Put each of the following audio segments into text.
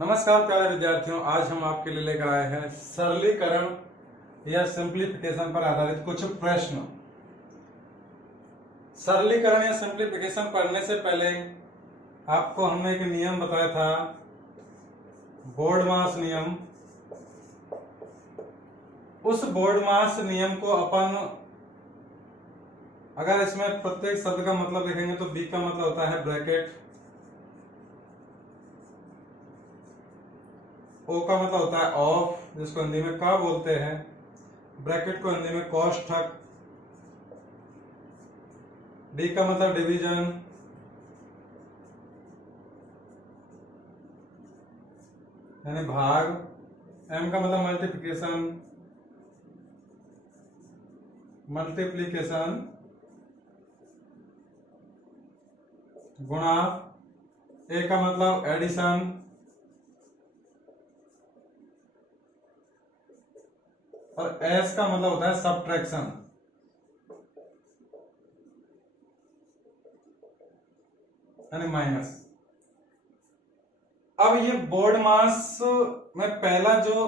नमस्कार प्यारे विद्यार्थियों, आज हम आपके लिए लेकर आए हैं सरलीकरण या सिंप्लीफिकेशन पर आधारित कुछ प्रश्न। सरलीकरण या सिंप्लीफिकेशन पढ़ने से पहले आपको हमने एक नियम बताया था, बोर्डमास नियम। उस बोर्डमास नियम को अपन अगर इसमें प्रत्येक शब्द का मतलब लिखेंगे तो बी का मतलब होता है ब्रैकेट, ओ का मतलब होता है ऑफ, जिसको हिंदी में का बोलते हैं, ब्रैकेट को हिंदी में कोष्ठक, डी का मतलब डिवीजन, यानी भाग, एम का मतलब मल्टीप्लिकेशन, गुणा, ए का मतलब एडिशन, और एस का मतलब होता है सब्ट्रैक्शन। यानी माइनस। अब ये बोर्ड मास में पहला जो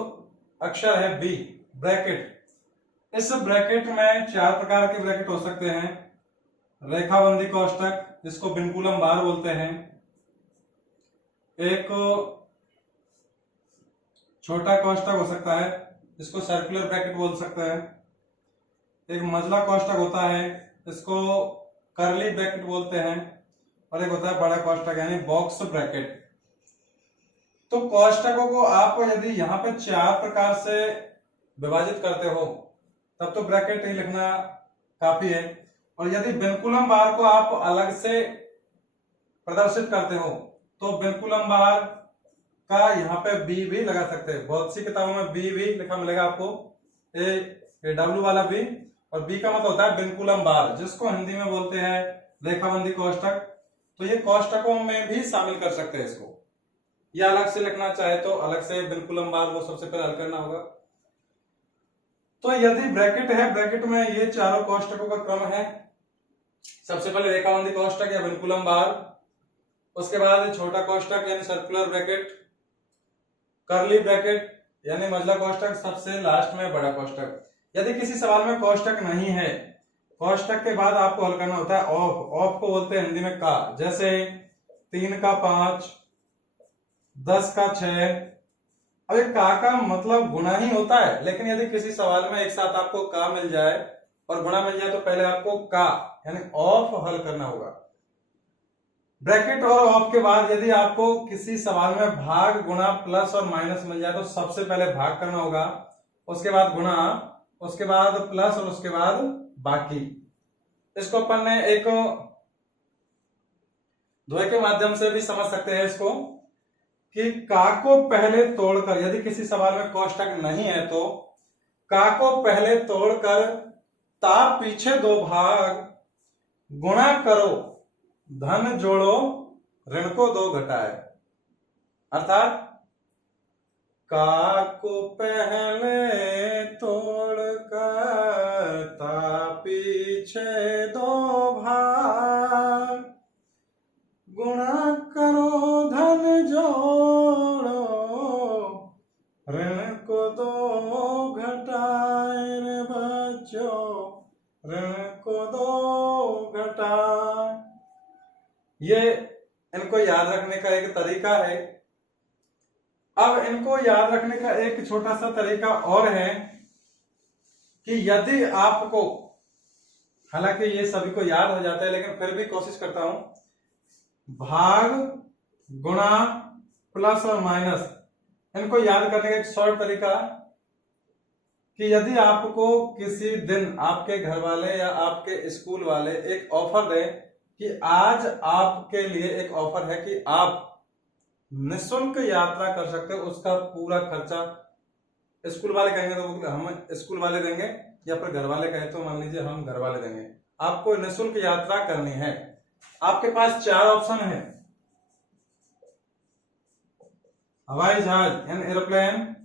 अक्षर है बी, ब्रैकेट, इस ब्रैकेट में चार प्रकार के ब्रैकेट हो सकते हैं। रेखाबंदी कोष्ठक, जिसको विनकुलम बार बोलते हैं, एक छोटा कोष्ठक हो सकता है जिसको सर्कुलर ब्रैकेट बोल सकते हैं, एक मंझला कोष्ठक होता है इसको कर्ली ब्रैकेट बोलते हैं, और एक होता है बड़ा कोष्ठक यानी बॉक्स ब्रैकेट। तो कोष्ठकों को आप यदि यहाँ पे चार प्रकार से विभाजित करते हो तब तो ब्रैकेट ही लिखना काफी है, और यदि विनकुलम बार को आप अलग से प्रदर्शित करते हो तो विनकुलम बार का यहाँ पे बी भी लगा सकते हैं। बहुत सी किताबों में बी भी लिखा मिलेगा आपको, ए डब्ल्यू वाला बी, और बी का मतलब होता है विनकुलम बार, जिसको हिंदी में बोलते हैं रेखाबंदी कोष्ठक। तो ये कोष्ठकों में भी शामिल कर सकते हैं इसको, या अलग से लिखना चाहे तो अलग से विनकुलम बार वो सबसे पहले हल करना होगा। तो यदि ब्रैकेट है, ब्रैकेट में ये चारों कोष्ठकों का क्रम है, सबसे पहले रेखाबंदी कोष्ठक या विनकुलम बार, उसके बाद छोटा कोष्ठक यानी सर्कुलर ब्रैकेट, कर्ली ब्रैकेट यानी मंझला कोष्ठक, सबसे लास्ट में बड़ा कोष्ठक। यदि किसी सवाल में कोष्ठक नहीं है, कोष्ठक के बाद आपको हल करना होता है ऑफ। ऑफ को बोलते हैं हिंदी में का, जैसे 3 का 5, 10 का 6। अब एक का मतलब गुणा ही होता है, लेकिन यदि किसी सवाल में एक साथ आपको का मिल जाए और गुणा मिल जाए तो पहले आपको का यानी ऑफ हल करना होगा। ब्रैकेट और ऑफ के बाद यदि आपको किसी सवाल में भाग, गुणा, प्लस और माइनस मिल जाए तो सबसे पहले भाग करना होगा, उसके बाद गुणा, उसके बाद प्लस और उसके बाद बाकी। इसको अपन ने एक द्वय के माध्यम से भी समझ सकते हैं इसको, कि का को पहले तोड़कर, यदि किसी सवाल में कोष्ठक नहीं है तो का को पहले तोड़कर ता पीछे दो भाग, गुणा करो, धन जोड़ो, ऋण को दो घटाए। अर्थात का को पहले तोड़कर ता पीछे दो भाग, गुणा करो, धन जोड़ो, ऋण को दो घटाए। रे बच्चों, ऋण को दो घटाए। ये इनको याद रखने का एक तरीका है। अब इनको याद रखने का एक छोटा सा तरीका और है कि यदि आपको, हालांकि ये सभी को याद हो जाता है लेकिन फिर भी कोशिश करता हूं, भाग, गुणा, प्लस और माइनस, इनको याद करने का एक शॉर्ट तरीका, कि यदि आपको किसी दिन आपके घर वाले या आपके स्कूल वाले एक ऑफर दें कि आज आपके लिए एक ऑफर है कि आप निःशुल्क यात्रा कर सकते हो, उसका पूरा खर्चा स्कूल वाले कहेंगे तो हम स्कूल वाले देंगे, या फिर घर वाले कहें तो मान लीजिए हम घर वाले देंगे, आपको निःशुल्क यात्रा करनी है। आपके पास चार ऑप्शन है, हवाई जहाज यानी एरोप्लेन,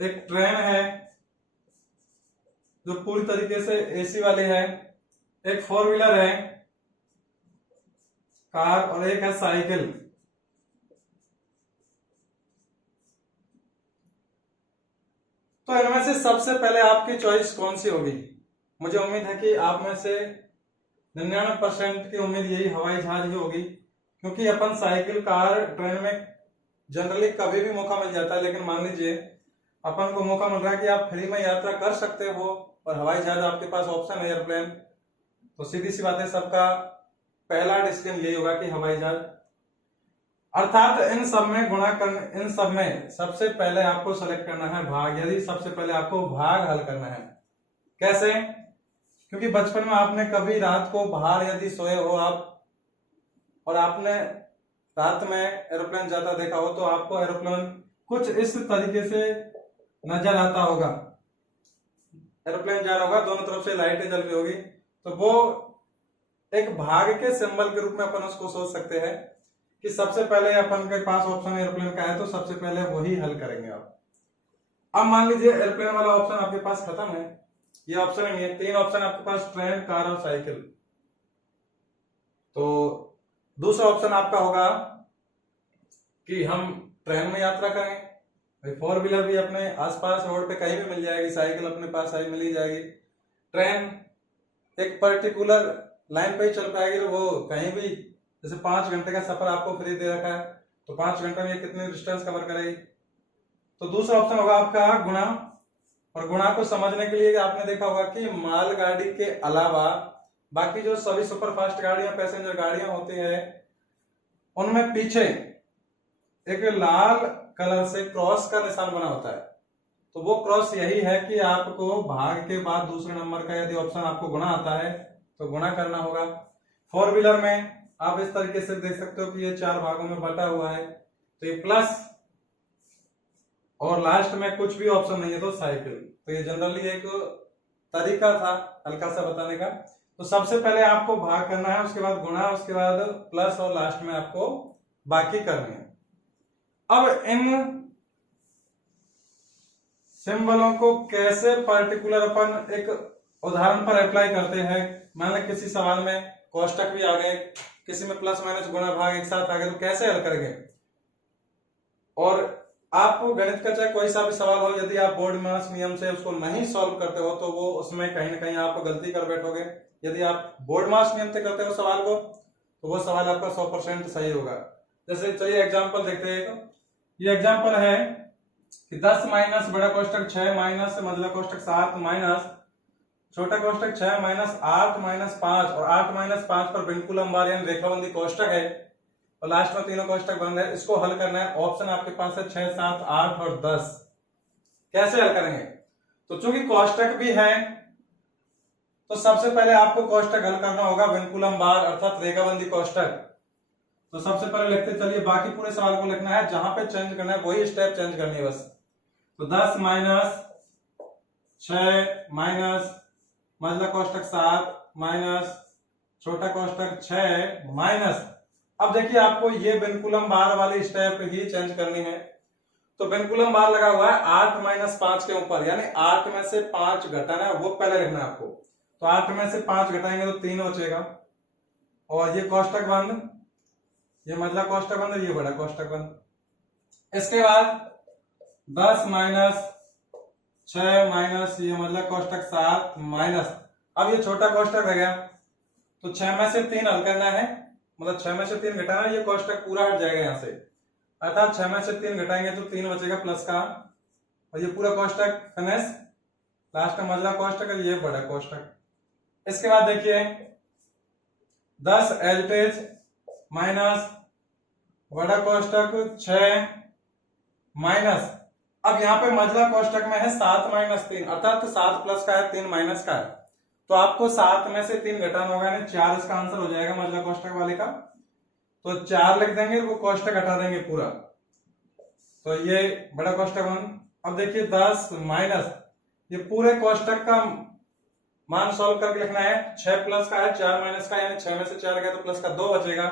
एक ट्रेन है जो पूरी तरीके से एसी वाली है, एक 4 व्हीलर है कार, और एक है साइकिल। तो इनमें से सबसे पहले आपकी चॉइस कौन सी होगी? मुझे उम्मीद है कि आप में से 99% की उम्मीद यही हवाई जहाज ही होगी, क्योंकि अपन साइकिल, कार, ट्रेन में जनरली कभी भी मौका मिल जाता है, लेकिन मान लीजिए अपन को मौका मिल रहा है कि आप फ्री में यात्रा कर सकते हो और हवाई जहाज आपके पास ऑप्शन है, एयरप्लेन, तो सीधी सी बात है सबका पहला डिसीजन यही होगा कि हवाई जहाज। अर्थात इन सब में सबसे पहले आपको सेलेक्ट करना है भाग, यदि सबसे पहले आपको भाग हल करना है। कैसे? क्योंकि बचपन में आपने कभी रात को बाहर यदि सोए हो आप और आपने रात में एरोप्लेन जाता देखा हो, तो आपको एरोप्लेन कुछ इस तरीके से नजर आता होगा। एरोप्लेन जा रहा होगा, दोनों तरफ से लाइटें जल रही होगी, तो वो एक भाग के सिंबल के रूप में अपन उसको सोच सकते हैं कि सबसे पहले अपन के पास ऑप्शन एरोप्लेन का है, तो सबसे पहले वही हल करेंगे आप। अब मान लीजिए एरोप्लेन वाला ऑप्शन आपके पास खत्म है, ये ऑप्शन नहीं है, 3 ऑप्शन आपके पास ट्रेन, कार और साइकिल। तो दूसरा ऑप्शन आपका होगा कि हम ट्रेन में यात्रा करें। 4 व्हीलर भी अपने आसपास रोड पे कहीं भी मिल जाएगी, साइकिल अपने पास आई मिल ही जाएगी। ट्रेन एक पर्टिकुलर लाइन पे ही चल पाएगी, तो वो कहीं भी, जैसे 5 घंटे का सफर आपको फ्री दे रखा है, तो 5 घंटे में कितनी डिस्टेंस कवर करेगी। तो दूसरा ऑप्शन होगा आपका गुणा। और गुणा को समझने के लिए आपने देखा होगा कि मालगाड़ी के अलावा बाकी जो सभी सुपरफास्ट गाड़ियां, पैसेंजर गाड़ियां होती है, उनमें पीछे एक लाल कलर से क्रॉस का निशान बना होता है। तो वो क्रॉस यही है कि आपको भाग के बाद दूसरे नंबर का यदि ऑप्शन आपको गुणा आता है तो गुणा करना होगा। 4 व्हीलर में आप इस तरीके से देख सकते हो कि ये 4 भागों में बटा हुआ है, तो ये प्लस, और लास्ट में कुछ भी ऑप्शन नहीं है तो साइकिल। तो ये जनरली एक तरीका था हल्का सा बताने का। तो सबसे पहले आपको भाग करना है, उसके बाद गुणा, उसके बाद प्लस, और लास्ट में आपको बाकी करनी है। अब इन सिंबलों को कैसे पर्टिकुलर अपन एक उदाहरण पर अप्लाई करते हैं। मान लो किसी सवाल में कोष्टक भी आ गए, किसी में प्लस माइनस गुणा भाग एक साथ आ गए, तो कैसे हल करेंगे। और आपको गणित का चाहे कोई सा भी सवाल हो, यदि आप बोर्ड मास नियम से उसको नहीं सॉल्व करते हो तो वो उसमें कहीं ना कहीं आप गलती कर बैठोगे। यदि आप बोर्ड मास नियम से करते हो सवाल को, तो वो सवाल आपका 100% सही होगा। जैसे चलिए एग्जाम्पल देखते हैं। ये एग्जाम्पल है कि 10 माइनस बड़ा कोष्टक 6 माइनस मझला कोष्टक 7 माइनस छोटा कोष्टक 6 माइनस 8 माइनस 5, और 8 माइनस 5 पर बिल्कुल लंबार यानी रेखाबंदी कोष्टक है, और लास्ट में तीनों कोष्टक बंद है। इसको हल करना है। ऑप्शन आपके पास है 6, 7, 8 और 10। कैसे हल करेंगे? तो चूंकि कोष्टक भी है, तो सबसे पहले आपको कोष्टक हल करना होगा विनकुलम बार अर्थात रेखाबंदी कोष्टक। तो सबसे पहले लिखते चलिए, बाकी पूरे सवाल को लिखना है, जहां पे चेंज करना है वही स्टेप चेंज करनी है बस। तो 10 माइनस 6 माइनस मझला कोष्टक 7 माइनस छोटा कोष्टक 6 माइनस, अब देखिए आपको ये विनकुलम बार वाली स्टेप ही चेंज करनी है। तो विनकुलम बार लगा हुआ है 8 माइनस 5 के ऊपर, यानी 8 में से 5 घटाना है, वो पहले लिखना है आपको। तो 8 में से 5 घटाएंगे तो 3 बचेगा, और ये कोष्टक बंद, ये मझला कोष्टक बंद, ये बड़ा कोष्टक बंद। इसके बाद 10 माइनस 6 माइनस ये मझला कोष्टक 7 माइनस, अब ये छोटा कोष्टक रह गया, तो 6 में से 3 हल करना है, मतलब 6 में से 3 घटाना, ये कोष्टक पूरा हट जाएगा यहां से, अर्थात 6 में से 3 घटाएंगे तो 3 बचेगा प्लस का, और ये पूरा कोष्टक फिनिश, लास्ट में मझला कोष्टक है, ये बड़ा कोष्टक। इसके बाद देखिए 10 एलपेज माइनस बड़ा कोष्टक 6 माइनस, अब यहाँ पे मझला कोष्टक में है 7 माइनस 3, अर्थात 7 प्लस का है 3 माइनस का है, तो आपको 7 में से 3 घटाना होगा, यानी 4 इसका आंसर हो जाएगा मझला कोष्टक वाले का। तो 4 लिख देंगे, वो कोष्टक हटा देंगे पूरा, तो ये बड़ा कोष्टक बन। अब देखिए 10 माइनस ये पूरे कोष्टक का मान सॉल्व करके लिखना है, 6 प्लस का है 4 माइनस का, यानी 6 में से 4 गया तो प्लस का 2 बचेगा,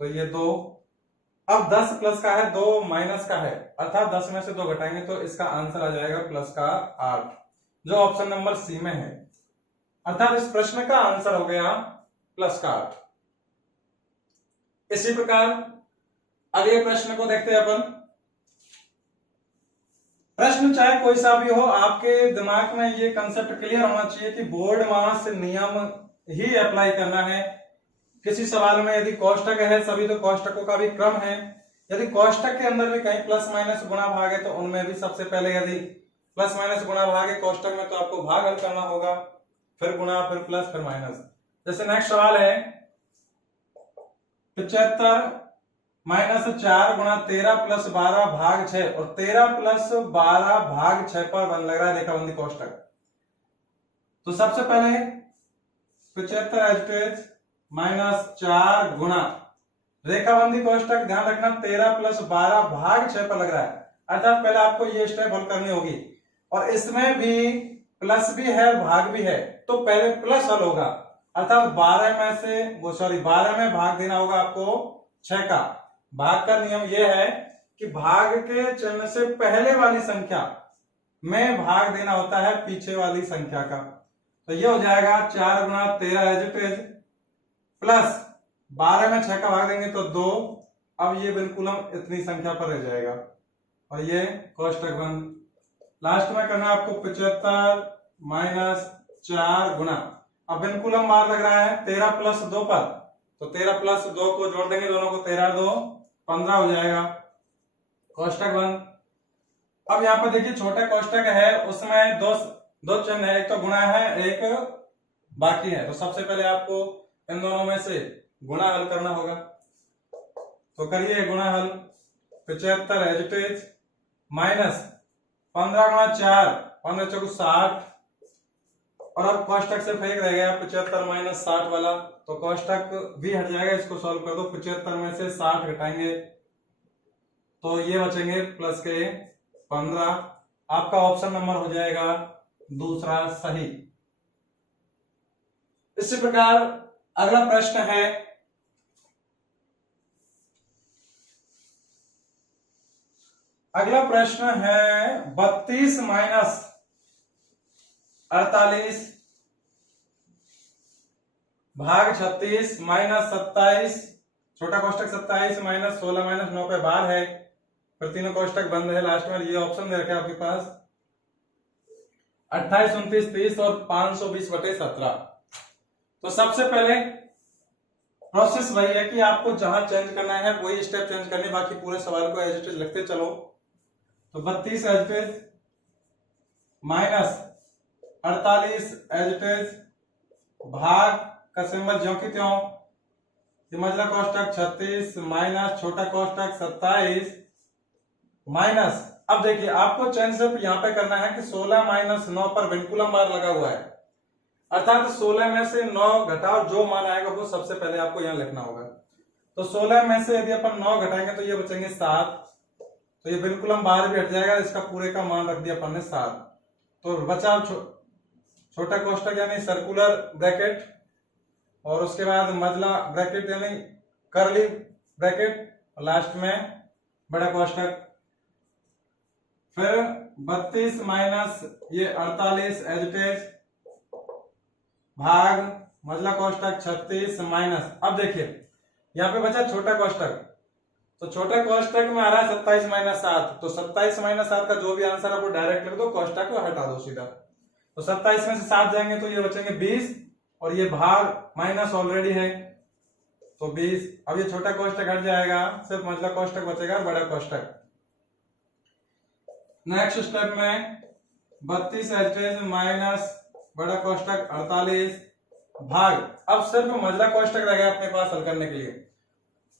तो ये 2। अब 10 प्लस का है 2 माइनस का है, अर्थात 10 में से 2 घटाएंगे तो इसका आंसर आ जाएगा प्लस का 8, जो ऑप्शन नंबर सी में है। अर्थात इस प्रश्न का आंसर हो गया प्लस का 8। इसी प्रकार अगले प्रश्न को देखते हैं अपन। प्रश्न चाहे कोई सा भी हो, आपके दिमाग में ये कंसेप्ट क्लियर होना चाहिए कि बोर्ड मास नियम ही अप्लाई करना है। किसी सवाल में यदि कोष्टक है सभी, तो कोष्टकों का भी क्रम है। यदि कोष्टक के अंदर भी कहीं प्लस माइनस गुणा भाग है तो उनमें भी सबसे पहले यदि प्लस माइनस गुणा भाग है कोष्टक में तो आपको भाग हल करना होगा, फिर गुणा, फिर प्लस, फिर माइनस। जैसे नेक्स्ट सवाल है 75 माइनस 4 गुणा 13 प्लस 12 भाग 6 और 13 प्लस 12 भाग 6 पर बन लग रहा है रेखाबंदी कोष्टक। तो सबसे पहले 75 एज माइनस 4 गुणा रेखाबंदी कोष्टक, ध्यान रखना 13 प्लस 12 भाग 6 पर लग रहा है, अर्थात पहले आपको ये स्टेप हल करनी होगी। और इसमें भी प्लस भी है भाग भी है, तो पहले प्लस हल होगा, अर्थात 12 में से 12 में भाग देना होगा आपको 6 का। भाग का नियम यह है कि भाग के चिन्ह से पहले वाली संख्या में भाग देना होता है पीछे वाली संख्या का। तो ये हो जाएगा 4 गुणा 13 एज इट इज प्लस 12 में 6 का भाग देंगे तो 2। अब ये बिल्कुल हम इतनी संख्या पर रह जाएगा और ये कोष्टक बंद। लास्ट में करना आपको 75 माइनस 4 गुणा, अब बिल्कुल हम बार लग रहा है 13 प्लस 2 पर, तो 13 प्लस 2 को जोड़ देंगे दोनों को, 13 2 15 हो जाएगा, कोष्टक बंद। अब यहाँ पर देखिए छोटा कोष्टक है, उसमें दो चिन्ह है, एक तो गुणा है एक बाकी है। तो सबसे पहले आपको इन दोनों में से गुणा हल करना होगा, तो करिए गुणा हल। 75 एज इट इज माइनस 15 गुणा 4, 15 चौको 60, और अब कोष्टक से फेंक रह गया 75 माइनस 60 वाला, तो कोष्टक भी हट जाएगा। इसको सॉल्व कर दो, 75 में से 60 घटाएंगे तो ये बचेंगे प्लस के 15। आपका ऑप्शन नंबर हो जाएगा दूसरा सही। इसी प्रकार अगला प्रश्न है अगला प्रश्न है 32 माइनस 48 भाग 36 माइनस 27, छोटा कोष्टक 27 माइनस 16 माइनस 9 पे बार है, फिर तीनों कोष्टक बंद है। लास्ट में ये ऑप्शन दे रखे आपके पास 28 29 30 और 520 बटे 17। तो सबसे पहले प्रोसेस वही है कि आपको जहां चेंज करना है वही स्टेप चेंज करने, बाकी पूरे सवाल को एज इट इज लिखते चलो। तो 32 as it is minus 48 as it is भाग का सिंबल ज्यों की त्यों, मझला कोष्टक 36 माइनस छोटा कोष्टक 27 माइनस। अब देखिए आपको चेंज सिर्फ यहां पे करना है कि 16 माइनस 9 पर विनकुलम बार लगा हुआ है, अर्थात 16 में से 9 घटाओ, जो मान आएगा वो सबसे पहले आपको यहां लिखना होगा। तो 16 में से यदि अपन 9 घटाएंगे तो ये बचेंगे 7, तो ये बिल्कुल हम बाहर भी हट जाएगा, इसका पूरे का मान रख दिया अपन ने 7। तो बचा छोटा कोष्टक यानी सर्कुलर ब्रैकेट, और उसके बाद मजला ब्रैकेट यानी कर्ली ब्रैकेट, और लास्ट में बड़ा कोष्टक। फिर 32 माइनस ये 48 एज इट इज भाग मजला कोष्टक 36 माइनस, अब देखिए यहाँ पे बचा छोटा कोष्टक, तो छोटा कोष्टक में आ रहा है 27 माइनस 7, तो 27 माइनस 7 का जो भी आंसर है वो डायरेक्ट लिख दो, कोष्टक को हटा दो सीधा। तो 27 में से 7 जाएंगे तो ये बचेंगे 20, और ये भाग माइनस ऑलरेडी है तो 20। अब ये छोटा कोष्टक हट जाएगा, सिर्फ मजला कोष्टक बचेगा, बड़ा कोष्टक। नेक्स्ट स्टेप में 32 एज माइनस बड़ा कोष्टक 48 भाग, अब सिर्फ मजला कोष्टक रह गया अपने पास हल करने के लिए।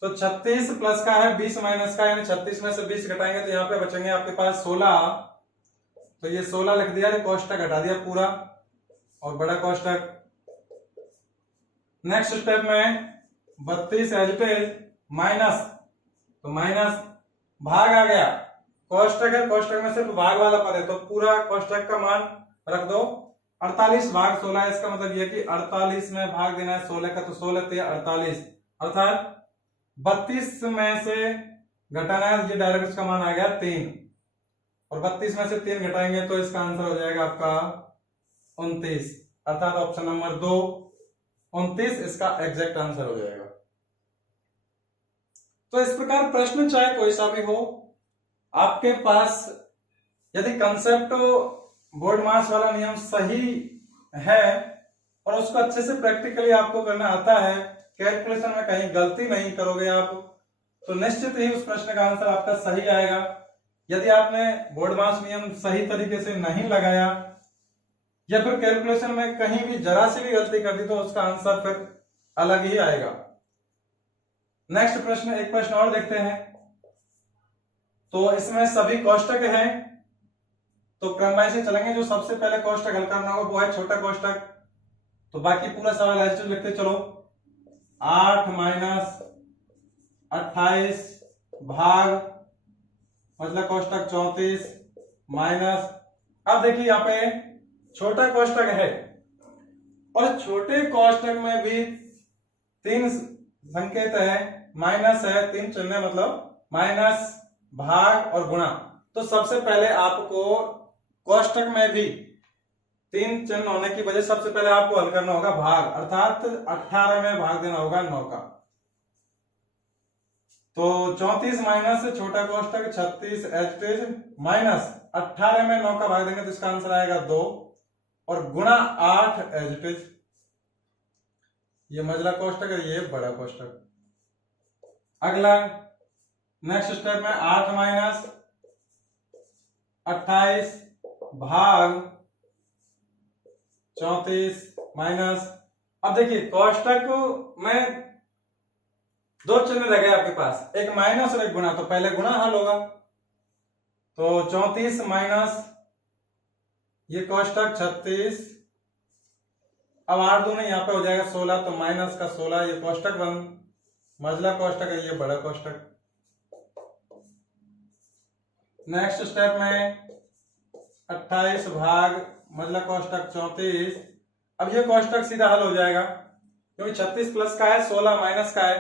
तो 36 प्लस का है 20 माइनस का, यानी 36 में से 20 घटाएंगे तो यहाँ पे बचेंगे आपके पास 16, तो ये 16 लिख दिया, कोष्टक हटा दिया पूरा, और बड़ा कोष्टक। नेक्स्ट स्टेप में 32 एज इट इज माइनस, तो माइनस भाग आ गया, कोष्टक है, कोष्टक में सिर्फ भाग वाला पद है तो पूरा कोष्टक का मान रख दो। 48 भाग 16, इसका मतलब यह कि 48 में भाग देना है 16 का, तो 16 × 48, अर्थात 32 में से घटाना है, ये डायरेक्ट इसका मान आ गया 3, और 32 में से 3 घटाएंगे तो इसका आंसर हो जाएगा आपका 29, अर्थात ऑप्शन नंबर 2 29 इसका एग्जैक्ट आंसर हो जाएगा। तो इस प्रकार प्रश्न चाहे कोई सा भी हो, आपके पास यदि कंसेप्ट बोर्डमास वाला नियम सही है और उसको अच्छे से प्रैक्टिकली आपको करना आता है, कैलकुलेशन में कहीं गलती नहीं करोगे आप, तो निश्चित ही उस प्रश्न का आंसर आपका सही आएगा। यदि आपने बोर्डमास नियम सही तरीके से नहीं लगाया या फिर कैलकुलेशन में कहीं भी जरा सी भी गलती कर दी तो उसका आंसर फिर अलग ही आएगा। नेक्स्ट प्रश्न, एक प्रश्न और देखते हैं। तो इसमें सभी कोष्टक हैं, तो क्रमवार से चलेंगे। जो सबसे पहले कोष्टक हल करना होगा वो है छोटा कोष्टक। तो बाकी पूरा सवाल ऐसे लिखते चलो। 8 माइनस 28 भाग मतलब कोष्टक 34 माइनस, अब देखिए यहाँ पे छोटा कोष्टक है और छोटे कोष्टक में भी 3 संकेत है, माइनस है, 3 चिन्ह मतलब माइनस, भाग और गुणा। तो सबसे पहले आपको कोष्टक में भी 3 चिन्ह होने की वजह सबसे पहले आपको हल करना होगा भाग, अर्थात 18 में भाग देना होगा 9 का। तो 34 माइनस छोटा कोष्टक 36 एच माइनस 18 में 9 का भाग देंगे तो इसका आंसर आएगा 2 और गुणा 8 एज। ये मझला कोष्टक है, ये बड़ा कोष्टक। अगला नेक्स्ट स्टेप में 8 माइनस 28 भाग 34 माइनस, अब देखिए कोष्टक में 2 चिन्ह रह गए आपके पास, एक माइनस और एक गुणा। तो पहले गुणा हल होगा, तो 34 माइनस ये कोष्टक 36, अब 8 दूनी यहाँ पे हो जाएगा 16, तो माइनस का 16, ये कोष्टक बंद, मझला कोष्टक है, ये बड़ा कोष्टक। नेक्स्ट स्टेप में 28 भाग मझला कोष्टक 34, अब ये कोष्टक सीधा हल हो जाएगा क्योंकि 36 प्लस का है 16 माइनस का है,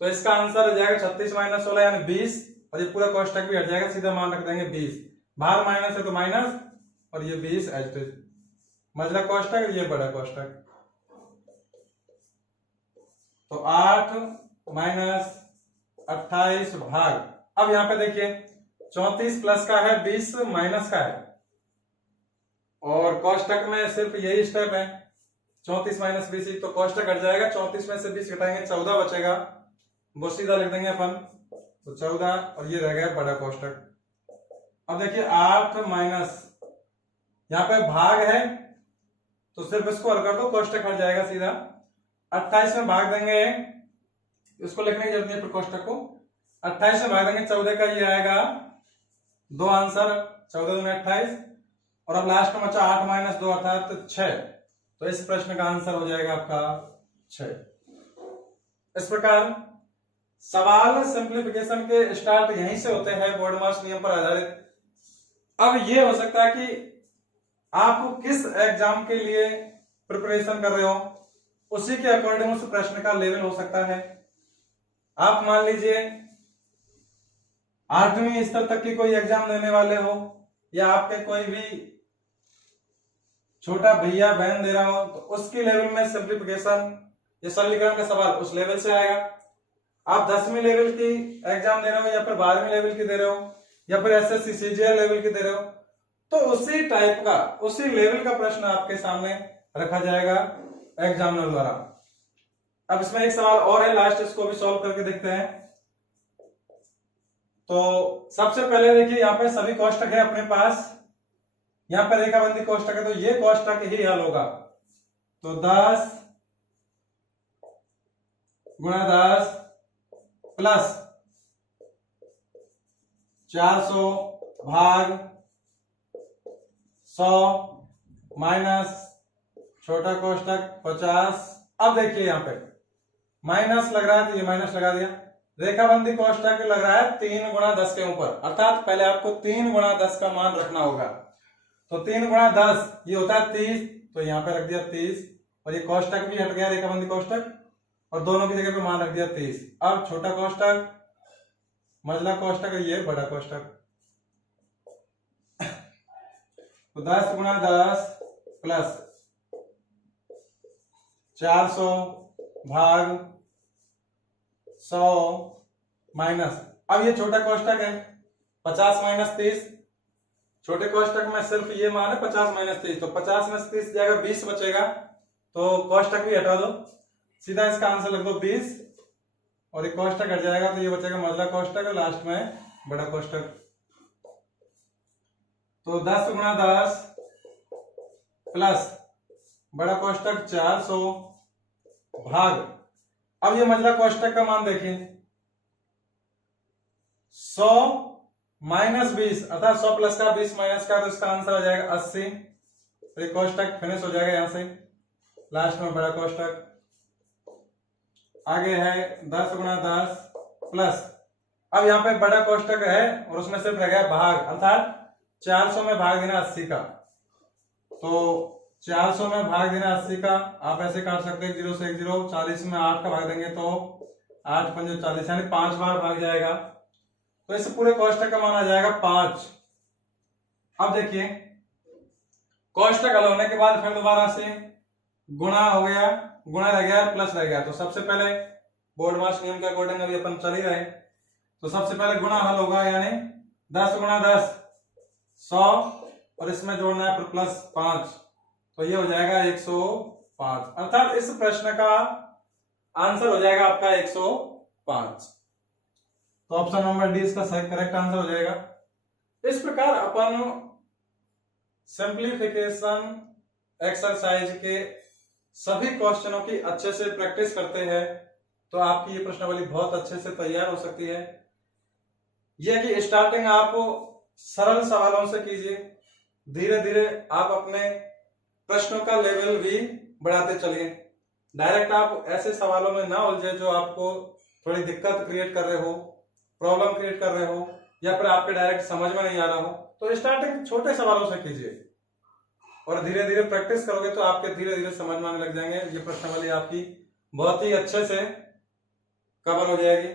तो इसका आंसर हो जाएगा 36 माइनस 16 यानी 20 और ये पूरा कोष्टक भी हट जाएगा, सीधा मान रख देंगे 20, बाहर माइनस है तो माइनस और ये 20 एज मझला कोष्टक, ये बड़ा कोष्टक। तो 8 माइनस 28 भाग, अब यहां पे देखिए 34 प्लस का है 20 माइनस का है और कोष्टक में सिर्फ यही स्टेप है, 34 माइनस 20, तो कोष्टक हट जाएगा, 34 में से 20 घटाएंगे 14 बचेगा, वो सीधा लिख देंगे अपन, तो 14 और ये रह गया बड़ा कोष्टक। अब देखिए 8 माइनस, यहाँ पे भाग है तो सिर्फ इसको हल कर दो, कोष्टक हट जाएगा सीधा। 28 में भाग देंगे, इसको लिखने की जरूरत नहीं है कोष्टक को, 28 में भाग देंगे 14 का, ये आएगा 2 आंसर, 14 दूनी 28 और अब लास्ट में बचा 8 माइनस 2 अर्थात 6, तो इस प्रश्न का आंसर हो जाएगा आपका 6। इस प्रकार सवाल सिंप्लीफिकेशन के स्टार्ट यहीं से होते हैं बोर्डमास नियम पर आधारित। अब ये हो सकता है कि आप किस एग्जाम के लिए प्रिपरेशन कर रहे हो, उसी के अकॉर्डिंग उस प्रश्न का लेवल हो सकता है। आप मान लीजिए 8वीं स्तर तक की कोई एग्जाम देने वाले हो या आपके कोई भी छोटा भैया बहन दे रहा हो, तो उसके लेवल में सिंप्लीफिकेशन या सरलीकरण का सवाल उस लेवल से आएगा। आप 10वीं लेवल की एग्जाम दे रहे हो या फिर 12वीं लेवल की दे रहे हो या फिर एसएससी सीजीएल लेवल की दे रहे हो, तो उसी टाइप का उसी लेवल का प्रश्न आपके सामने रखा जाएगा एग्जामिनर द्वारा। अब इसमें एक सवाल और है लास्ट, इसको भी सॉल्व करके देखते हैं। तो सबसे पहले देखिए यहाँ पे सभी कोष्टक है अपने पास, यहाँ पे रेखाबंदी कोष्टक है, तो ये कोष्टक ही हल होगा। तो 10 गुणा 10 प्लस 400 भाग 100 माइनस छोटा कोष्टक 50। अब देखिए यहाँ पे माइनस लग रहा है तो ये माइनस लगा दिया, रेखाबंदी कोष्टक लग रहा है 3 गुणा 10 के ऊपर, अर्थात पहले आपको 3 गुणा 10 का मान रखना होगा। तो 3 गुणा 10 ये होता है 30, तो यहाँ पे रख दिया 30 और ये कोष्टक भी हट गया रेखाबंदी कोष्टक और दोनों की जगह पे मान रख दिया 30। अब छोटा कोष्टक मझला कोष्टक, ये बड़ा कोष्टक। तो 10 गुणा 10 प्लस 400 भाग 100 माइनस, अब ये छोटा कोष्टक है 50 माइनस 30, छोटे कोष्टक में सिर्फ ये मान है 50 माइनस 30, तो 50 में 30 जाएगा 20 बचेगा, तो कोष्टक भी हटा दो, सीधा इसका आंसर लिख दो 20 और ये कोष्टक हट जाएगा तो ये बचेगा मझला कोष्टक और लास्ट में बड़ा कोष्टक। तो 10 गुणा 10 प्लस बड़ा कोष्टक 400 भाग, अब ये मझला कोष्टक का मान देखिए 100 माइनस 20 अर्थात 100 प्लस का 20 माइनस का, तो इसका आंसर हो जाएगा 80। तो ये कोष्टक फिनिश हो जाएगा यहां से, लास्ट में बड़ा कोष्टक। आगे है 10 गुणा 10 प्लस, अब यहाँ पे बड़ा कोष्टक है और उसमें सिर्फ रह गया भाग, अर्थात 400 में भाग देना 80 का, तो 400 में भाग देना 80 का, आप ऐसे काट सकते हैं 0 से 1 0, 40 में 8 का भाग देंगे तो 8 पंजे 40, यानी 5 बार भाग जाएगा, तो इस पूरे कोष्टक का मान आ जाएगा 5। अब देखिए कोष्टक हल होने के बाद फिर दोबारा से गुणा हो गया, गुणा रह गया प्लस रह गया, तो सबसे पहले बोर्ड मास नियम के अकॉर्डिंग अभी अपन चल ही रहे, तो सबसे पहले गुणा हल होगा, यानी 10 गुणा 10 100 और इसमें जोड़ना है प्लस 5, तो ये हो जाएगा 105, अर्थात इस प्रश्न का आंसर हो जाएगा आपका 105। तो ऑप्शन नंबर डी इसका सही करेक्ट आंसर हो जाएगा। इस प्रकार अपन सिंप्लीफिकेशन एक्सरसाइज के सभी क्वेश्चनों की अच्छे से प्रैक्टिस करते हैं, तो आपकी ये प्रश्नावली बहुत अच्छे से तैयार हो सकती है। यह कि स्टार्टिंग आप सरल सवालों से कीजिए, धीरे धीरे आप अपने प्रश्नों का लेवल भी बढ़ाते चलिए। डायरेक्ट आप ऐसे सवालों में ना उलझे जो आपको थोड़ी दिक्कत क्रिएट कर रहे हो, प्रॉब्लम क्रिएट कर रहे हो, या फिर आपके डायरेक्ट समझ में नहीं आ रहा हो, तो स्टार्टिंग छोटे सवालों से कीजिए और धीरे धीरे प्रैक्टिस करोगे तो आपके धीरे धीरे समझ में आने लग जाएंगे। ये प्रश्नावली आपकी बहुत ही अच्छे से कवर हो जाएगी।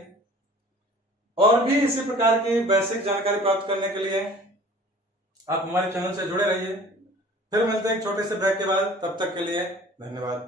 और भी इसी प्रकार की बेसिक जानकारी प्राप्त करने के लिए आप हमारे चैनल से जुड़े रहिए। फिर मिलते हैं एक छोटे से ब्रेक के बाद, तब तक के लिए धन्यवाद।